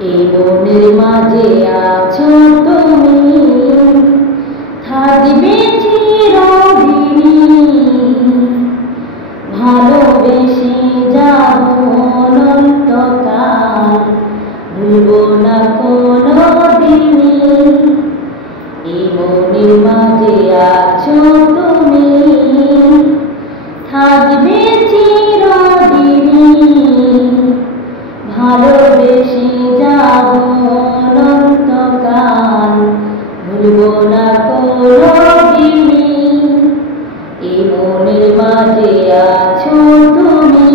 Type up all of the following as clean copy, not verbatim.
এই মনের মাঝে আছো তুমি, থাকবে চিরদিনই। ভালোবেসে যাব অনন্তকাল, ভুলবো না কোনোদিনই। এই মনের মাঝে আছো তুমি, থাকবে চিরদিনই। ভালোবেসে যাব অনন্তকাল, ভুলবো না কোনোদিনই। এই মনের মাঝে আছো তুমি।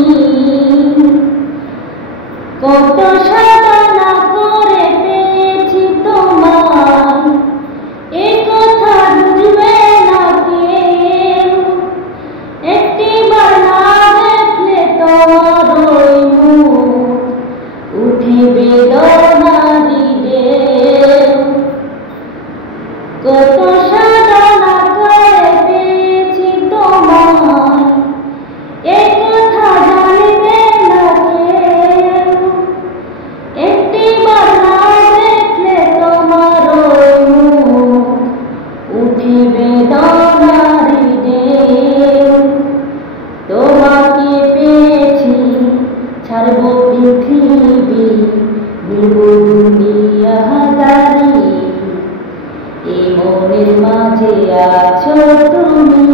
কত সাধনা করে পেয়েছি তোমায়, এ কথা বুঝবে না কেউ। একটিবার না দেখলে তোমার ওই মুখ, উঠে বেদনারি ঢেউ। কত সাধনা করে পেয়েছি তোমায়, এ কথা জানবে না কেউ। একটিবার না দেখলে তোমার ওই মুখ, উঠে বেদনারি ঢেউ। তোমাকে পেয়েছি, ছাড়বো পৃথিবী, ভুলবো দুনিয়াদারি। এই মনের মাঝে আছো তুমি,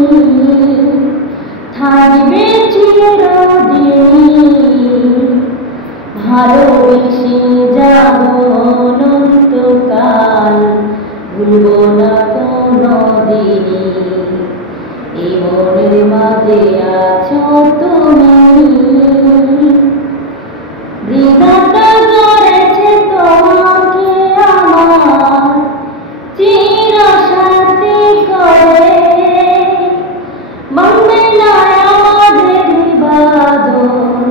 থাকবে চিরদিনই। ভালোবেসে যাব অনন্তকাল, ভুলবো না কোনোদিনই। এই মনের মাঝে আছো তুমি। বিধাতা গড়েছে তোমাকে আমার, চিরসাথী করে। ভাঙবে না আমাদের বাঁধন,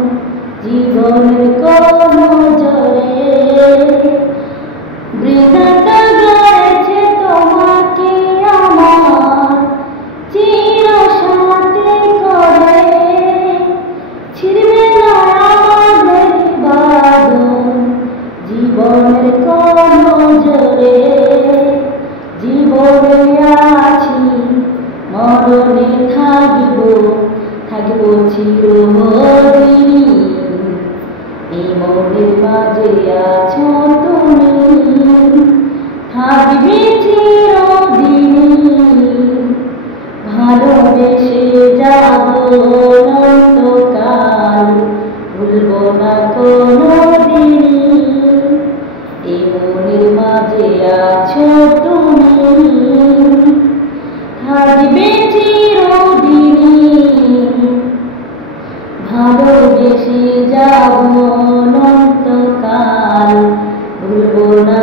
জীবনের কোনো জোরে। বিধাতা গড়েছে তোমাকে আমার, চিরসাথী করে। ছিড়বে না আমাদের বাঁধন, জীবনের কোনো জোরে। জীবনে আছি, মরণে থাকিব, থাকিব চিরদিনই। এই মনের মাঝে আছো তুমি, থাকবে চিরদিনই। ভালোবেসে যাব অনন্তকাল, ভুলবো না কোনোদিনই। এই মনের মাঝে আছো তুমি, থাকবে চিরদিনই। ভালোবেসে যাব অনন্তকাল, ভুলবো না।